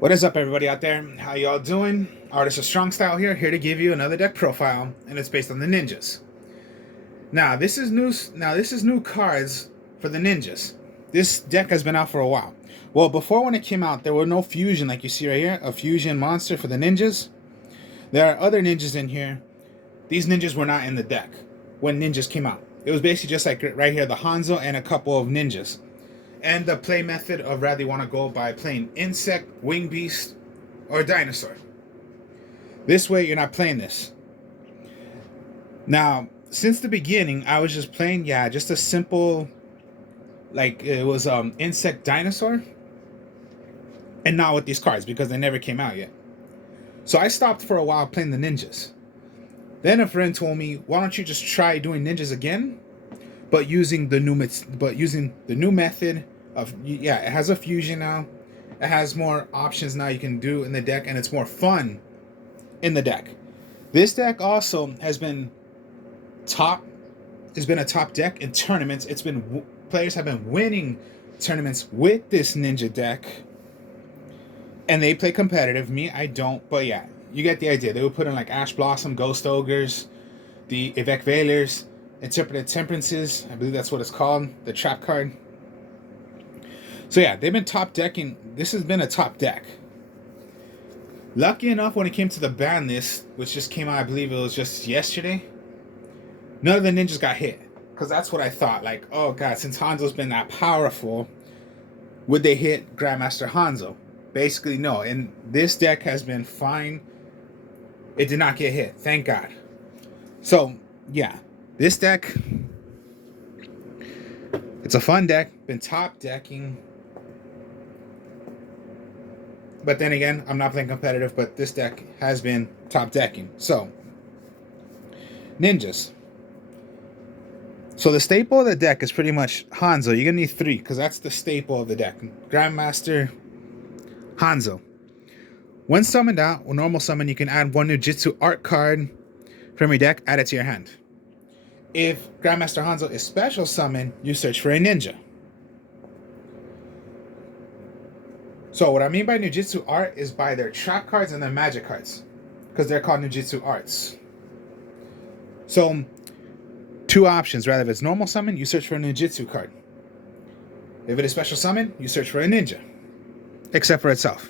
What is up, everybody out there? How y'all doing? Artist of Strong Style here to give you another deck profile, and it's based on the ninjas. Now this is new. New cards for the ninjas. This deck has been out for a while. Well, before when it came out, there were no fusion like you see right here, a fusion monster for the ninjas. There are other ninjas in here. These ninjas were not in the deck when ninjas came out. It was basically just like right here, the Hanzo and a couple of ninjas. And the play method of rather you want to go by playing insect, wing beast, or dinosaur. This way you're not playing this. Now, since the beginning, I was just playing, just a simple, like it was insect dinosaur. And not with these cards because they never came out yet. So I stopped for a while playing the ninjas. Then a friend told me, why don't you just try doing ninjas again? But using the new method of, it has a fusion now. It has more options now you can do in the deck, and it's more fun in the deck. This deck also has been a top deck in tournaments. Players have been winning tournaments with this ninja deck, and they play competitive. Me, I don't, but yeah, you get the idea. They would put in like Ash Blossom, Ghost Ogres, the Evoc Veilers, Interpreted Temperances, I believe that's what it's called, the trap card. So yeah, they've been top decking. This has been a top deck. Lucky enough, when it came to the ban list, which just came out, I believe it was just yesterday, none of the ninjas got hit. Because that's what I thought. Like, oh god, since Hanzo's been that powerful, would they hit Grandmaster Hanzo? Basically, no. And this deck has been fine. It did not get hit, thank god. So, yeah. This deck, it's a fun deck, been top decking. But then again, I'm not playing competitive, but this deck has been top decking. So, ninjas. So the staple of the deck is pretty much Hanzo. You're going to need 3, because that's the staple of the deck. Grandmaster Hanzo. When summoned out, or normal summon, you can add 1 Nujutsu art card from your deck, add it to your hand. If Grandmaster Hanzo is special summon, you search for a ninja. So what I mean by Nujutsu art is by their trap cards and their magic cards, because they're called Nujutsu arts. So 2 options. Rather, if it's normal summon, you search for a Nujutsu card. If it is special summon, you search for a ninja, except for itself.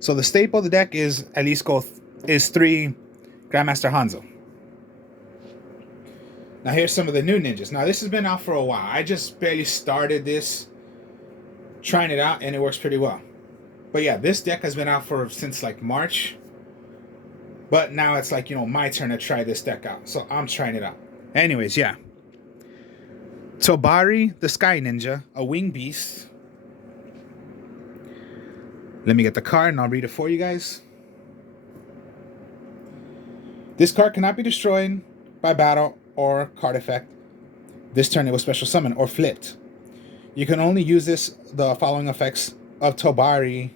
So the staple of the deck is 3 Grandmaster Hanzo. Now here's some of the new ninjas. Now this has been out for a while. I just barely started this, trying it out, and it works pretty well. But yeah, this deck has been out since like March. But now it's like, my turn to try this deck out. So I'm trying it out. Anyways, yeah. Tobari, the Sky Ninja, a wing beast. Let me get the card and I'll read it for you guys. This card cannot be destroyed by battle or card effect. This turn it was special summon or flipped. You can only use the following effects of Tobari,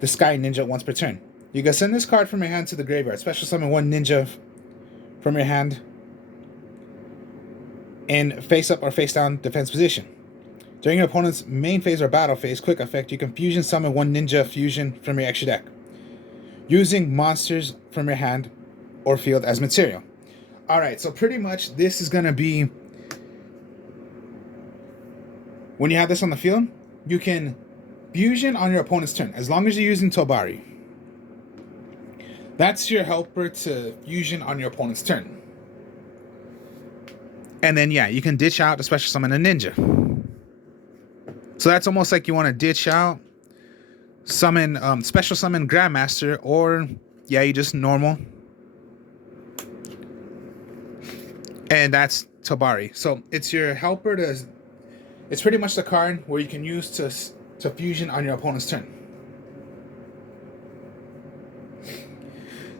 the Sky Ninja, once per turn. You can send this card from your hand to the graveyard. Special summon 1 ninja from your hand in face up or face down defense position. During your opponent's main phase or battle phase, quick effect, you can fusion summon 1 ninja fusion from your extra deck, using monsters from your hand or field as material. Alright, so pretty much this is going to be, when you have this on the field, you can fusion on your opponent's turn, as long as you're using Tobari. That's your helper to fusion on your opponent's turn. And then, you can ditch out to special summon a ninja. So that's almost like you want to ditch out, summon, special summon Grandmaster, or, you just normal. And that's Tobari. So it's your helper it's pretty much the card where you can use to fusion on your opponent's turn.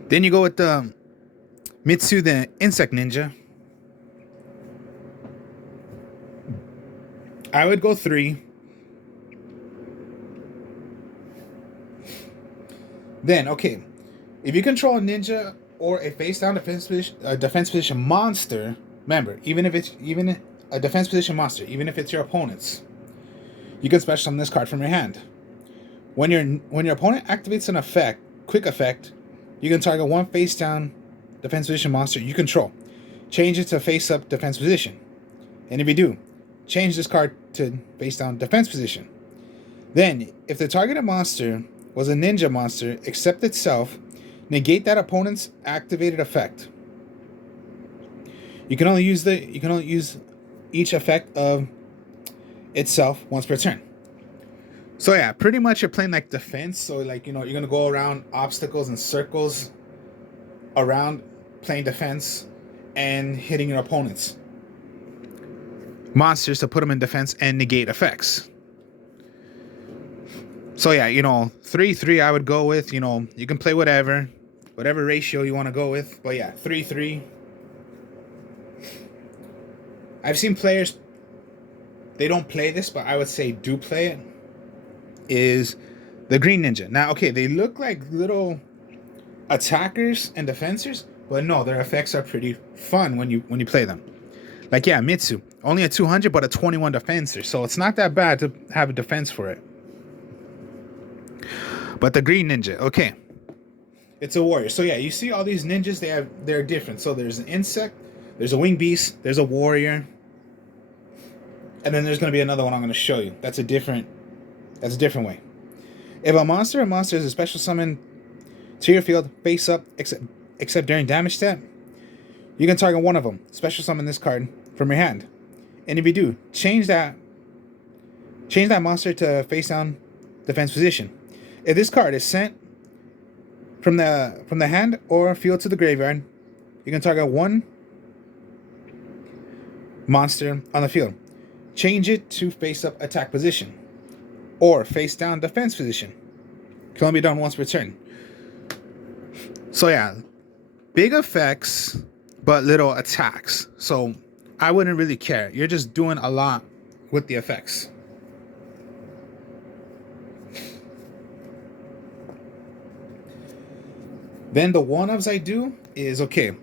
Then you go with the Mitsu, the Insect Ninja. I would go 3. Then, okay, if you control a ninja or a face-down defense position monster, remember, even a defense position monster, even if it's your opponent's, you can special summon this card from your hand. When your opponent activates an effect, quick effect, you can target one face down defense position monster you control. Change it to face up defense position. And if you do, change this card to face down defense position. Then, if the targeted monster was a ninja monster, except itself, negate that opponent's activated effect. You can only use each effect of itself once per turn. So yeah, pretty much you're playing like defense. So like, you're gonna go around obstacles and circles around playing defense and hitting your opponents. Monsters to put them in defense and negate effects. So yeah, 3-3 I would go with. You can play whatever ratio you want to go with. But yeah, 3-3. I've seen players, they don't play this, but I would say do play it, is the Green Ninja. Now, okay, they look like little attackers and defenders, but no, their effects are pretty fun when you play them. Like, yeah, Mitsu, only a 200, but a 21 defenser, so it's not that bad to have a defense for it. But the Green Ninja, okay, it's a warrior. So yeah, you see all these ninjas, they're different. So there's an insect, there's a winged beast, there's a warrior, and then there's going to be another one I'm going to show you. That's a different way. If a monster is a special summon to your field face up, except during damage step, you can target one of them. Special summon this card from your hand. And if you do, change that monster to face down defense position. If this card is sent from the hand or field to the graveyard, you can target one monster on the field. Change it to face up attack position or face down defense position. Can only be done once per turn. So yeah, big effects but little attacks. So I wouldn't really care. You're just doing a lot with the effects. Then the one-ofs I do is, okay,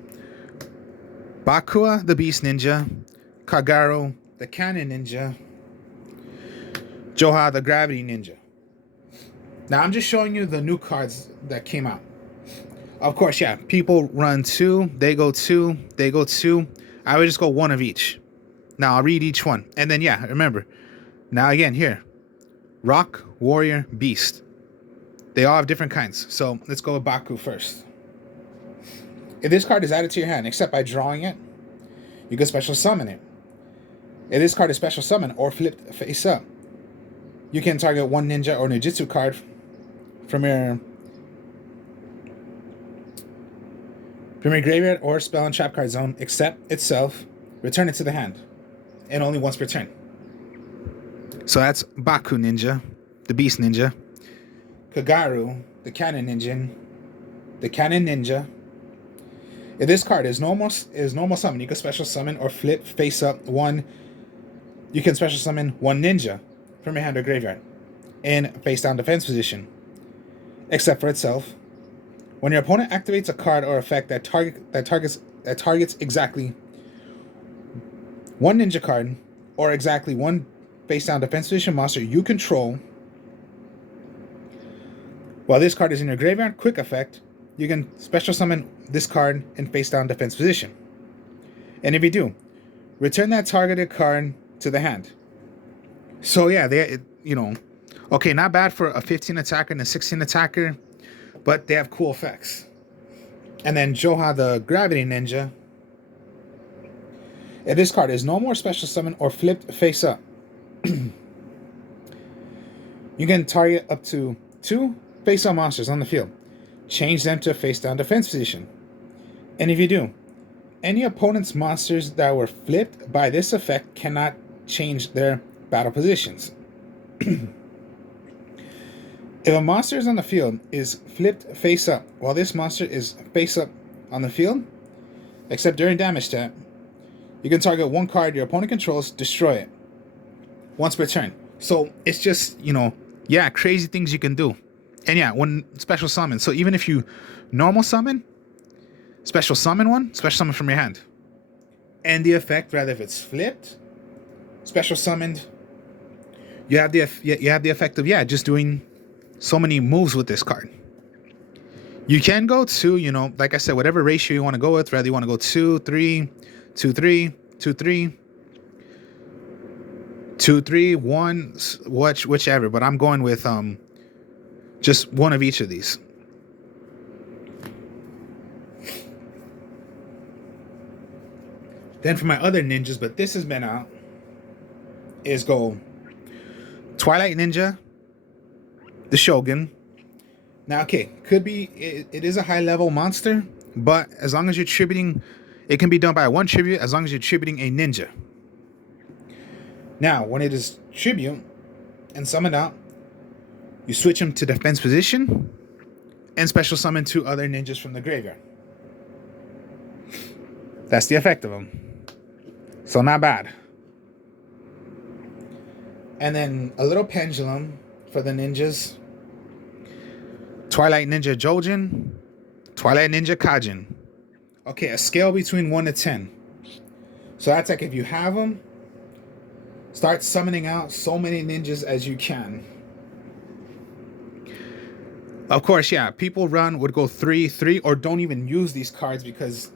Bakua the Beast Ninja, Kagero the Cannon Ninja, Joha the Gravity Ninja. Now I'm just showing you the new cards that came out. Of course, yeah, people run two, they go two, they go two. I would just go one of each. Now I'll read each one. And then, yeah, remember, now again here, Rock, Warrior, Beast. They all have different kinds. So let's go with Baku first. If this card is added to your hand, except by drawing it, you can special summon it. If this card is special summon or flipped face up, you can target one ninja or ninjutsu card from your graveyard or spell and trap card zone, except itself, return it to the hand, and only once per turn. So that's Baku Ninja, the Beast Ninja. Kagero, the Cannon Ninja. If this card is normal summon, you can special summon or flip face up one. You can special summon one ninja from your hand or graveyard in face down defense position, except for itself. When your opponent activates a card or effect that targets exactly one ninja card or exactly one face down defense position monster you control, while this card is in your graveyard, quick effect, you can special summon this card in face down defense position. And if you do, return that targeted card to the hand. So yeah, okay, not bad for a 15 attacker and a 16 attacker, but they have cool effects. And then Joha the Gravity Ninja. If this card is no more special summon or flipped face up, you can target up to 2 face up monsters on the field. Change them to face down defense position. And if you do, any opponent's monsters that were flipped by this effect cannot change their battle positions. If a monster is on the field is flipped face up while this monster is face up on the field, except during damage step, you can target one card your opponent controls, destroy it once per turn. So it's just, yeah, crazy things you can do. And yeah, when special summon. So even if you normal summon, special summon from your hand. And the effect, rather, if it's flipped, special summoned, you have the effect of, yeah, just doing so many moves with this card. You can go to, like I said, whatever ratio you want to go with. Whether you want to go 2, 3, 2, 3, 2, 3, 2, 3, 1, whichever. But I'm going with just one of each of these. Then for my other ninjas, but this has been out, is go Twilight Ninja, the Shogun. Now, okay, could be, it is a high level monster, but as long as you're tributing, it can be done by one tribute as long as you're tributing a ninja. Now, when it is tribute and summoned out, you switch him to defense position and special summon 2 other ninjas from the graveyard. That's the effect of him. So not bad. And then a little pendulum for the ninjas. Twilight Ninja Joujin, Twilight Ninja Kajin. Okay, a scale between 1 to 10. So that's like if you have them, start summoning out so many ninjas as you can. Of course, yeah, people would go 3, 3, or don't even use these cards because,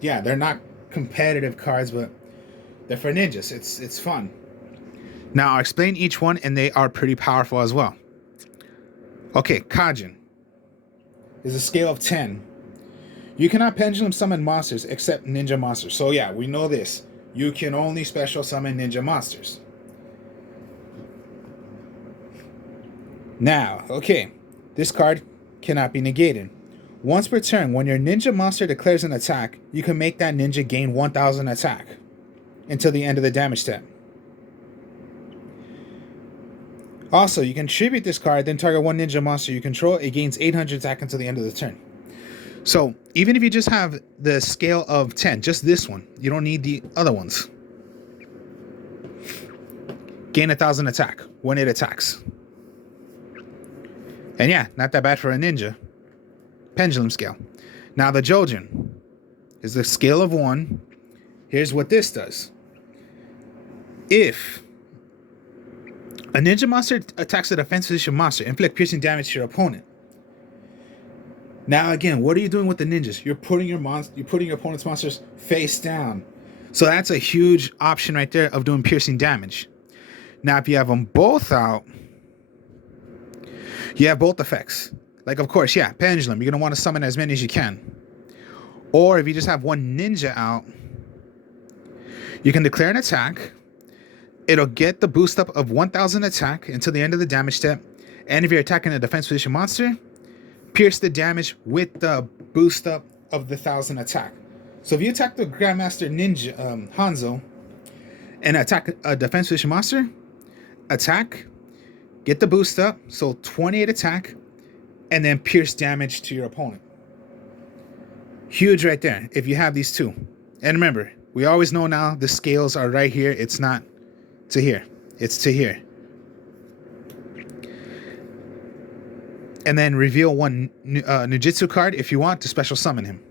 yeah, they're not competitive cards, but they're for ninjas. It's fun. Now, I'll explain each one, and they are pretty powerful as well. Okay, Kajin is a scale of 10. You cannot pendulum summon monsters except ninja monsters. So yeah, we know this. You can only special summon ninja monsters. Now, okay, this card cannot be negated. Once per turn, when your ninja monster declares an attack, you can make that ninja gain 1000 attack until the end of the damage step. Also, you can tribute this card, then target one ninja monster you control. It gains 800 attack until the end of the turn. So, even if you just have the scale of 10, just this one, you don't need the other ones. Gain 1000 attack when it attacks. And yeah, not that bad for a ninja. Pendulum scale. Now the Joujin is the scale of 1. Here's what this does. If a ninja monster attacks a defense position monster, inflict piercing damage to your opponent. Now again, what are you doing with the ninjas? You're putting your opponent's monsters face down. So that's a huge option right there of doing piercing damage. Now if you have them both out, you have both effects. Like, of course, yeah, pendulum. You're going to want to summon as many as you can. Or if you just have one ninja out, you can declare an attack. It'll get the boost up of 1000 attack until the end of the damage step. And if you're attacking a defense position monster, pierce the damage with the boost up of the 1000 attack. So if you attack the Grandmaster Ninja Hanzo and attack a defense position monster, attack, get the boost up, so 28 attack, and then pierce damage to your opponent. Huge right there if you have these two. And remember, we always know now the scales are right here. It's not to here. It's to here. And then reveal one Nujutsu card if you want to special summon him.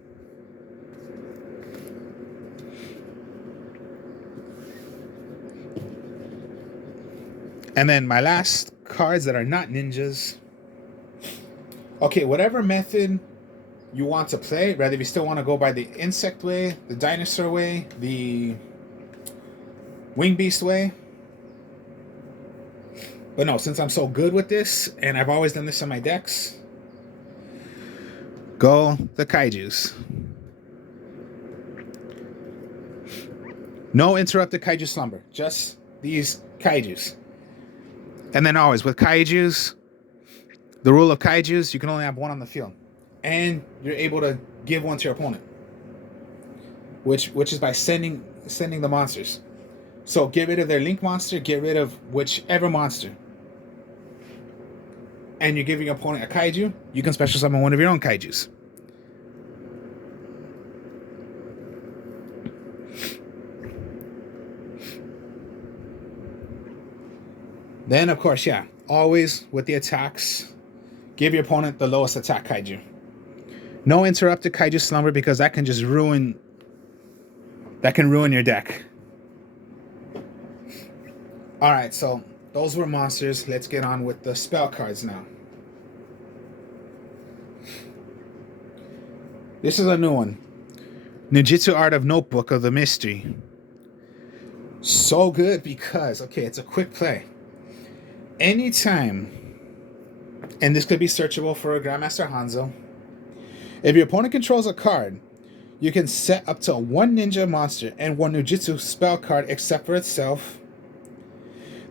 And then my last cards that are not ninjas. Okay, whatever method you want to play, whether you still want to go by the insect way, the dinosaur way, the wing beast way. But no, since I'm so good with this, and I've always done this on my decks, go the kaijus. No interrupted kaiju slumber, just these kaijus. And then always with kaijus, the rule of kaijus, you can only have one on the field. And you're able to give one to your opponent. Which is by sending the monsters. So get rid of their link monster, get rid of whichever monster. And you're giving your opponent a kaiju, you can special summon one of your own kaijus. Then, of course, yeah, always with the attacks, give your opponent the lowest attack kaiju. No interrupted kaiju slumber because that can just ruin your deck. Alright, so those were monsters. Let's get on with the spell cards now. This is a new one. Ninjutsu Art of Notebook of the Mystery. So good because, okay, it's a quick play. Anytime, and this could be searchable for a Grandmaster Hanzo, if your opponent controls a card, you can set up to one ninja monster and one Ninjutsu spell card except for itself.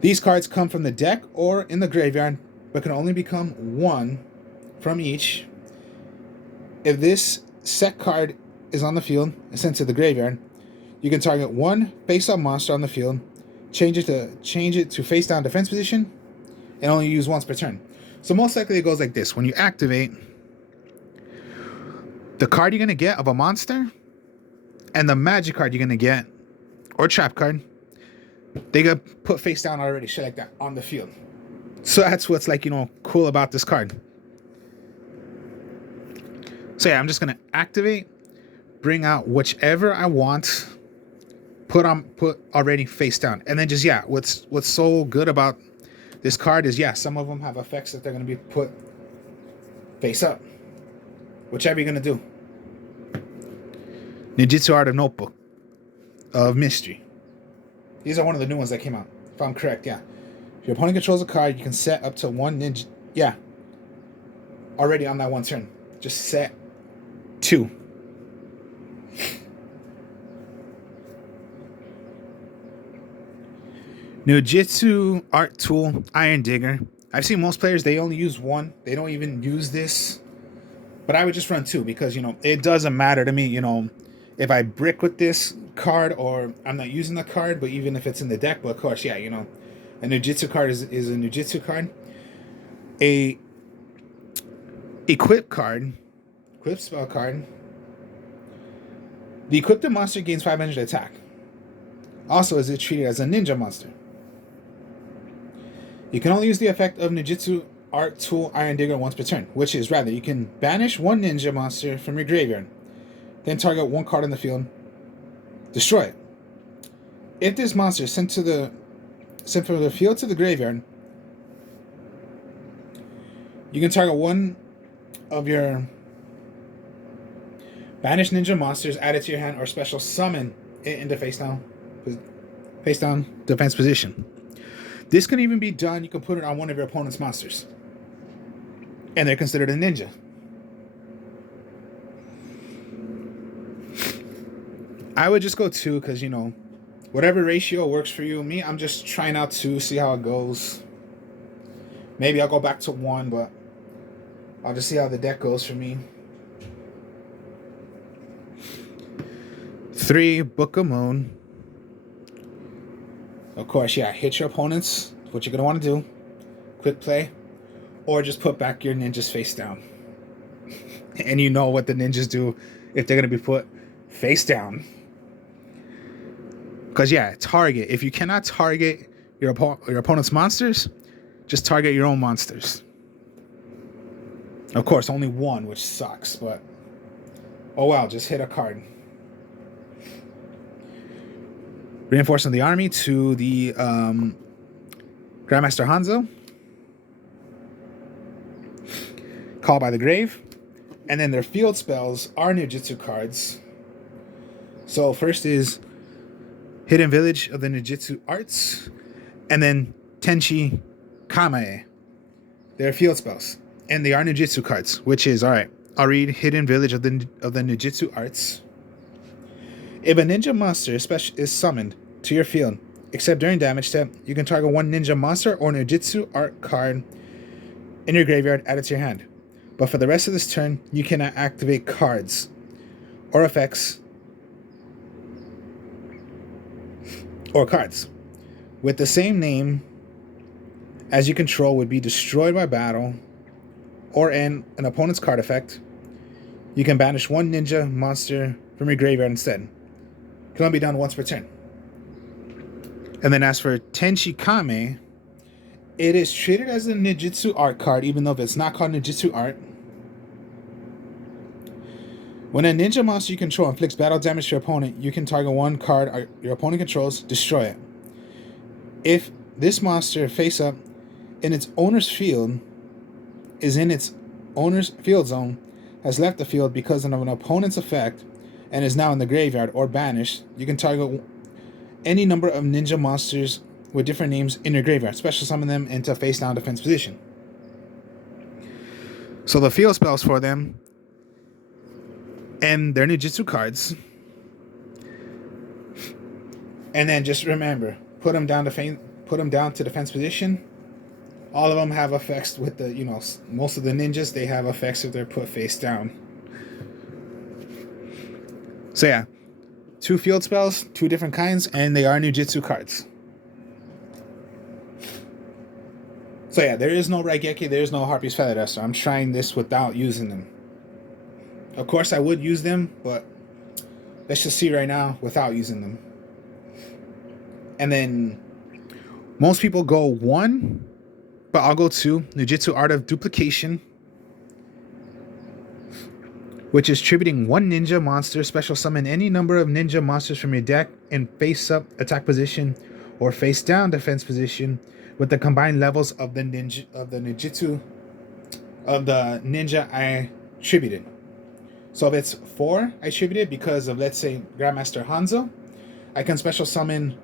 These cards come from the deck or in the graveyard, but can only become one from each. If this set card is on the field and sent to the graveyard, you can target one face-up monster on the field, change it to face-down defense position, and only use once per turn. So most likely it goes like this. When you activate, the card you're going to get of a monster and the magic card you're going to get, or trap card, they got put face down already, shit like that, on the field. So that's what's like, cool about this card. So yeah, I'm just going to activate, bring out whichever I want, put already face down. And then just, yeah, what's so good about this card is, yeah, some of them have effects that they're going to be put face up. Whichever you're going to do. Ninjutsu Art of Notebook of Mystery. These are one of the new ones that came out, if I'm correct, yeah. If your opponent controls a card, you can set up to one ninja. Yeah. Already on that one turn. Just set 2. Ninjutsu Art Tool, Iron Digger. I've seen most players, they only use 1. They don't even use this. But I would just run 2 because, it doesn't matter to me, if I brick with this card or I'm not using the card, but even if it's in the deck, but of course, yeah, a Ninjutsu card is a Ninjutsu card. A equip spell card. The equipped monster gains 500 attack. Also, is it treated as a ninja monster? You can only use the effect of Ninjutsu Art Tool Iron Digger once per turn, which is rather, you can banish one ninja monster from your graveyard, then target one card on the field, destroy it. If this monster is sent from the field to the graveyard, you can target one of your banished ninja monsters, add it to your hand, or special summon it into face down defense position. This can even be done, you can put it on one of your opponent's monsters. And they're considered a ninja. I would just go 2 because, whatever ratio works for you. Me, I'm just trying out 2, see how it goes. Maybe I'll go back to 1, but I'll just see how the deck goes for me. 3, Book of Moon. Of course, yeah, hit your opponents, what you're going to want to do. Quick play. Or just put back your ninjas face down. And you know what the ninjas do if they're going to be put face down. Because, yeah, target. If you cannot target your opponent's monsters, just target your own monsters. Of course, only 1, which sucks, but oh well, just hit a card. Reinforcing the army to the Grandmaster Hanzo. Call by the Grave. And then their field spells are Ninjutsu cards. So first is Hidden Village of the Ninjutsu Arts. And then Tenchi Kamae. They're field spells. And they are Ninjutsu cards, which is, alright, I'll read Hidden Village of the Ninjutsu Arts. If a ninja monster is summoned to your field, except during damage step, you can target one ninja monster or Ninjutsu art card in your graveyard, add it to your hand. But for the rest of this turn, you cannot activate cards or effects or cards with the same name as you control would be destroyed by battle or an opponent's card effect. You can banish one ninja monster from your graveyard instead. Can only be done once per turn. And then as for Tenchi Kame, it is treated as a Ninjutsu art card, even though it's not called Ninjutsu art. When a ninja monster you control inflicts battle damage to your opponent, you can target one card your opponent controls, destroy it. If this monster face up in its owner's field is in its owner's field zone, has left the field because of an opponent's effect and is now in the graveyard or banished, you can target any number of ninja monsters with different names in your graveyard. Special summon them into face down defense position. So the field spells for them and their ninjutsu cards. And then just remember, put them down to defense position. All of them have effects with the, most of the ninjas, they have effects if they're put face down. So yeah, 2 field spells, 2 different kinds, and they are ninjutsu cards. So yeah, there is no Raigeki, there is no Harpy's Feather Duster. I'm trying this without using them. Of course I would use them, but let's just see right now without using them. And then most people go 1, but I'll go 2. Ninjutsu Art of Duplication, which is tributing 1 ninja monster. Special summon any number of ninja monsters from your deck in face-up attack position or face-down defense position with the combined levels of the ninja I tributed. So if it's 4 I tributed because of, let's say, Grandmaster Hanzo, I can special summon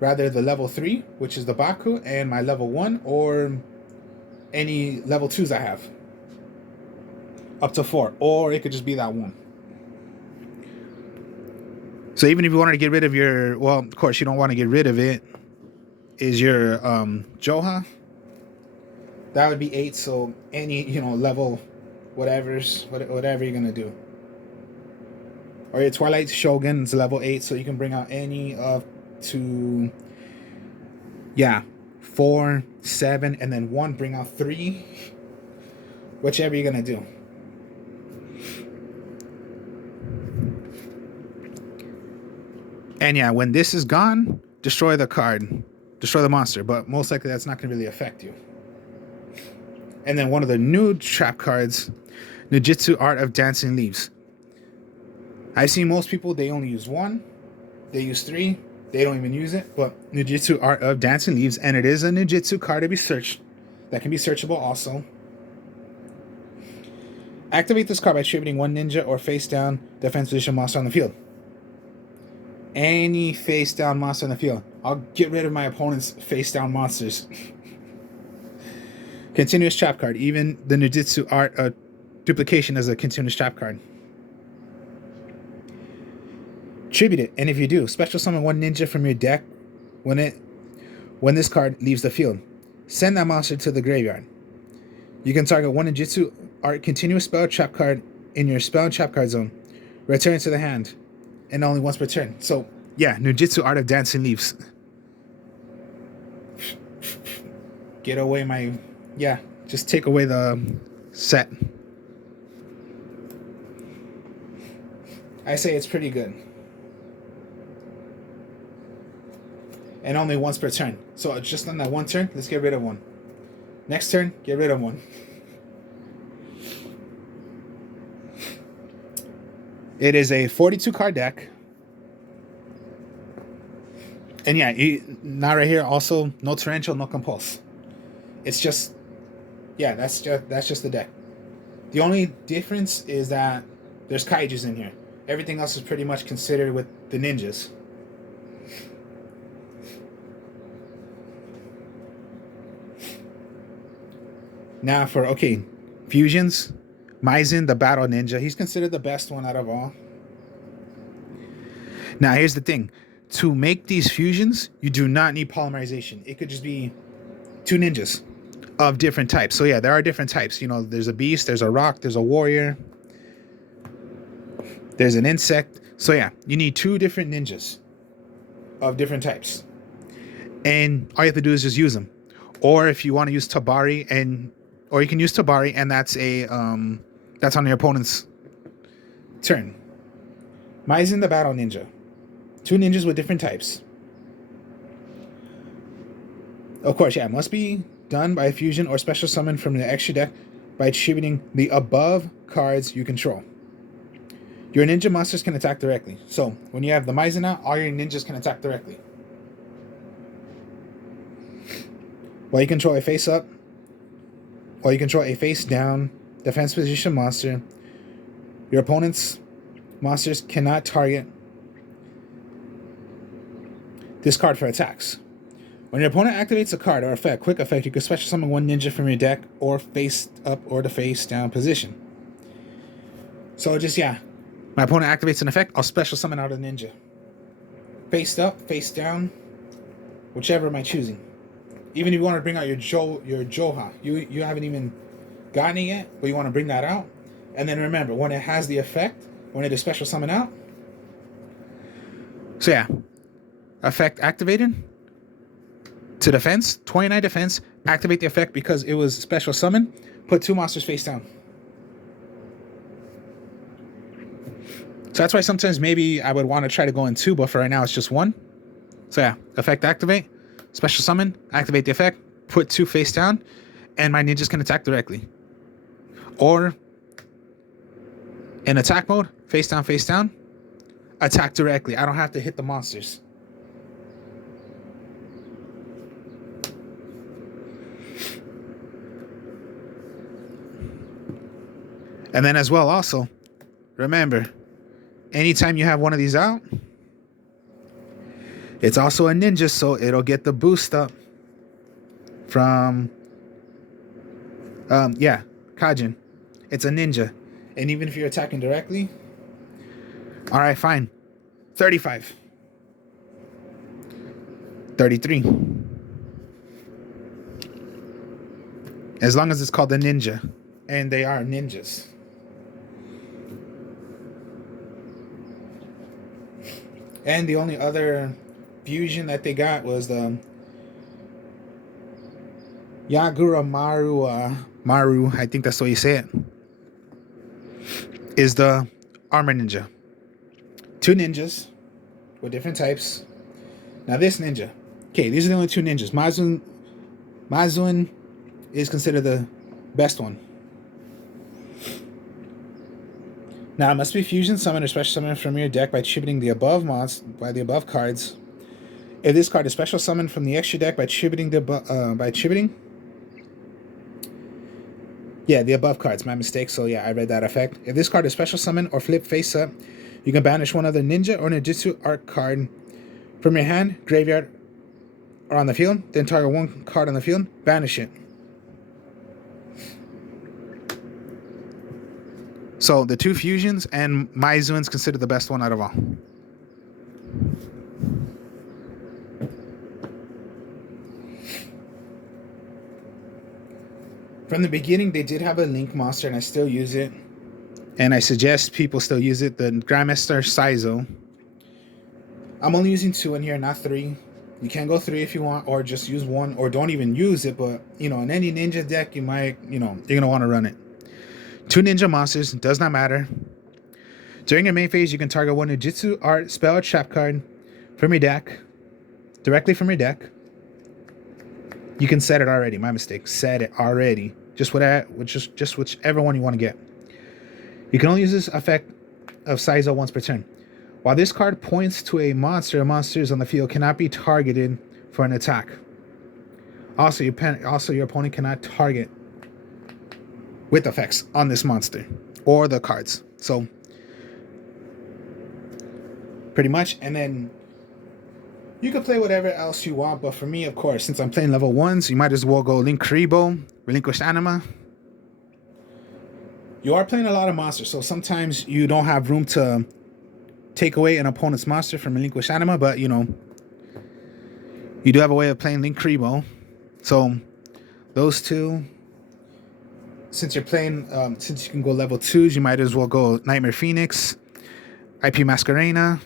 rather the level 3, which is the Baku, and my level 1, or any level 2s I have. Up to 4, or it could just be that 1. So even if you wanted to get rid of your, well, of course you don't want to get rid of it, is your Joha. That would be 8, so any, level whatever you're going to do. Or your Twilight Shogun is level 8, so you can bring out any of to 4, 7, and then 1, bring out 3, whichever you're gonna do. And yeah, when this is gone, destroy the card, destroy the monster, but most likely that's not gonna really affect you. And then one of the new trap cards, Ninjutsu Art of Dancing Leaves. I've seen most people, they only use 1, they use 3, they don't even use it, but Ninjutsu Art of Dancing Leaves, and it is a ninjutsu card to be searched. That can be searchable also. Activate this card by tributing 1 ninja or face down defense position monster on the field. Any face down monster on the field. I'll get rid of my opponent's face down monsters. Continuous trap card. Even the Ninjutsu Art of Duplication is a continuous trap card. Tribute it, and if you do, special summon 1 ninja from your deck when this card leaves the field. Send that monster to the graveyard. You can target 1 Ninjutsu Art continuous spell trap card in your spell and trap card zone. Return it to the hand, and only once per turn. So yeah, Ninjutsu Art of Dancing Leaves. Get away my, just take away the set. I say it's pretty good. And only once per turn. So just on that 1 turn, let's get rid of 1. Next turn, get rid of 1. It is a 42 card deck. And yeah, not right here. Also, no Torrential, no Compulse. It's just, that's just the deck. The only difference is that there's Kaijus in here. Everything else is pretty much considered with the ninjas. Now for, fusions. Maizen, the Battle Ninja. He's considered the best one out of all. Now here's the thing. To make these fusions, you do not need polymerization. It could just be 2 ninjas of different types. So yeah, there are different types. There's a beast, there's a rock, there's a warrior, there's an insect. So yeah, you need 2 different ninjas of different types. And all you have to do is just use them. Or if you want to use Tabari, or you can use Tabari, and that's that's on your opponent's turn. Maizen, the Battle Ninja. 2 ninjas with different types. Of course, it must be done by a fusion or special summon from the extra deck by attributing the above cards you control. Your ninja monsters can attack directly. So when you have the Maizen out, all your ninjas can attack directly. While you control a face up, or you control a face down defense position monster, Your opponent's monsters cannot target this card for attacks. When your opponent activates a card or effect, quick effect, you can special summon one ninja from your deck or face up or the face down position. So just, yeah. My opponent activates an effect, I'll special summon out a ninja. Face up, face down, whichever am I choosing. Even if you want to bring out your Joha, you haven't even gotten it yet, but you want to bring that out. And then remember, when it has the effect, when it is special summon out. So yeah, effect activated. To defense, 29 defense, activate the effect because it was special summon, put 2 monsters face down. So that's why sometimes maybe I would want to try to go in 2, but for right now it's just 1. So yeah, effect activate, special summon, activate the effect, put 2 face down, and my ninjas can attack directly. Or in attack mode, face down, attack directly. I don't have to hit the monsters. And then as well, also, remember, anytime you have one of these out, it's also a ninja, so it'll get the boost up from, Kajin. It's a ninja. And even if you're attacking directly, all right, fine. 35. 33. As long as it's called a ninja. And they are ninjas. And the only other fusion that they got was the Yagura Maru, I think that's the way you say it, is the armor ninja. 2 ninjas with different types. Now this ninja, okay, these are the only 2 ninjas. Mazuin is considered the best one. Now it must be fusion summon or special summon from your deck by attributing the above cards. If this card is special summoned from the extra deck by attributing the above cards. My mistake. So yeah, I read that effect. If this card is special summon or flip face up, you can banish one other ninja or ninjutsu art card from your hand, graveyard, or on the field. Then target one card on the field, banish it. So the 2 fusions, and Maizuin's considered the best one out of all. From the beginning, they did have a Link monster, and I still use it. And I suggest people still use it. The Grandmaster Saizo. I'm only using 2 in here, not 3. You can go 3 if you want, or just use 1, or don't even use it. But, in any ninja deck, you might, you're going to want to run it. 2 ninja monsters, does not matter. During your main phase, you can target one ninjutsu, art, spell, or trap card from your deck, directly from your deck. You can set it already. My mistake. Set it already. Just whichever one you want to get. You can only use this effect of Saizo once per turn. While this card points to a monster, monsters on the field cannot be targeted for an attack. Also, your opponent cannot target with effects on this monster or the cards. So pretty much. And then you can play whatever else you want, but for me, of course, since I'm playing level 1s, you might as well go Link Kuriboh, Relinquished Anima. You are playing a lot of monsters, so sometimes you don't have room to take away an opponent's monster from Relinquished Anima, but you do have a way of playing Link Kuriboh. So those 2, since you're playing, since you can go level 2s, you might as well go Nightmare Phoenix, IP Masquerena.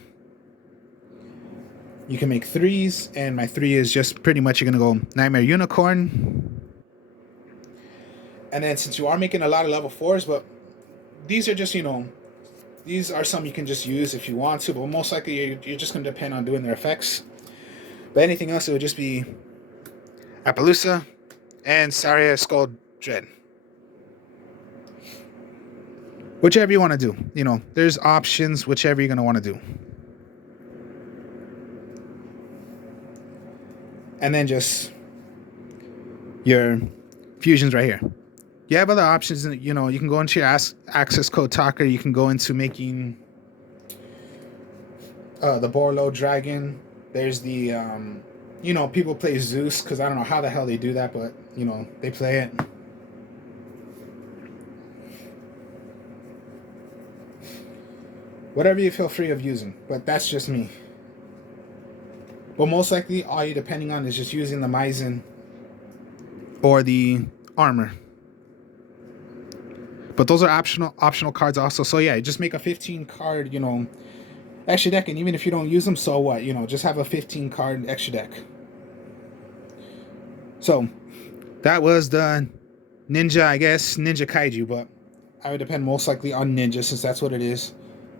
You can make 3s, and my 3 is just pretty much you're going to go Nightmare Unicorn. And then since you are making a lot of level 4s, but these are just, these are some you can just use if you want to, but most likely you're just going to depend on doing their effects. But anything else, it would just be Appaloosa and Saria Skull Dread. Whichever you want to do. There's options, whichever you're going to want to do. And then just your fusions right here. You have other options. You know, you can go into your access code talker. You can go into making the Borlo Dragon. There's the, you know, people play Zeus because I don't know how the hell they do that, but, you know, they play it. Whatever you feel free of using, but that's just me. But most likely, all you're depending on is just using the Maizen or the armor. But those are optional cards also. So yeah, just make a 15 card, you know, extra deck, and even if you don't use them, so what? You know, just have a 15 card extra deck. So that was the Ninja, I guess, Ninja Kaiju, but I would depend most likely on Ninja since that's what it is.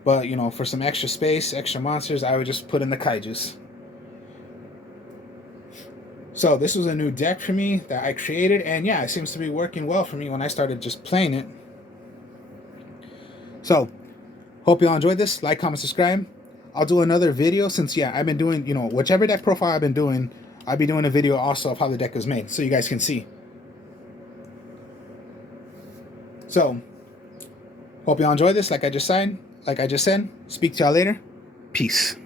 But, you know, for some extra space, extra monsters, I would just put in the Kaijus. So this was a new deck for me that I created, and yeah, it seems to be working well for me when I started just playing it. So, hope y'all enjoyed this. Like, comment, subscribe. I'll do another video since, yeah, I've been doing, you know, whichever deck profile I've been doing, I'll be doing a video also of how the deck is made so you guys can see. So, hope y'all enjoyed this. Like I just said, speak to y'all later. Peace.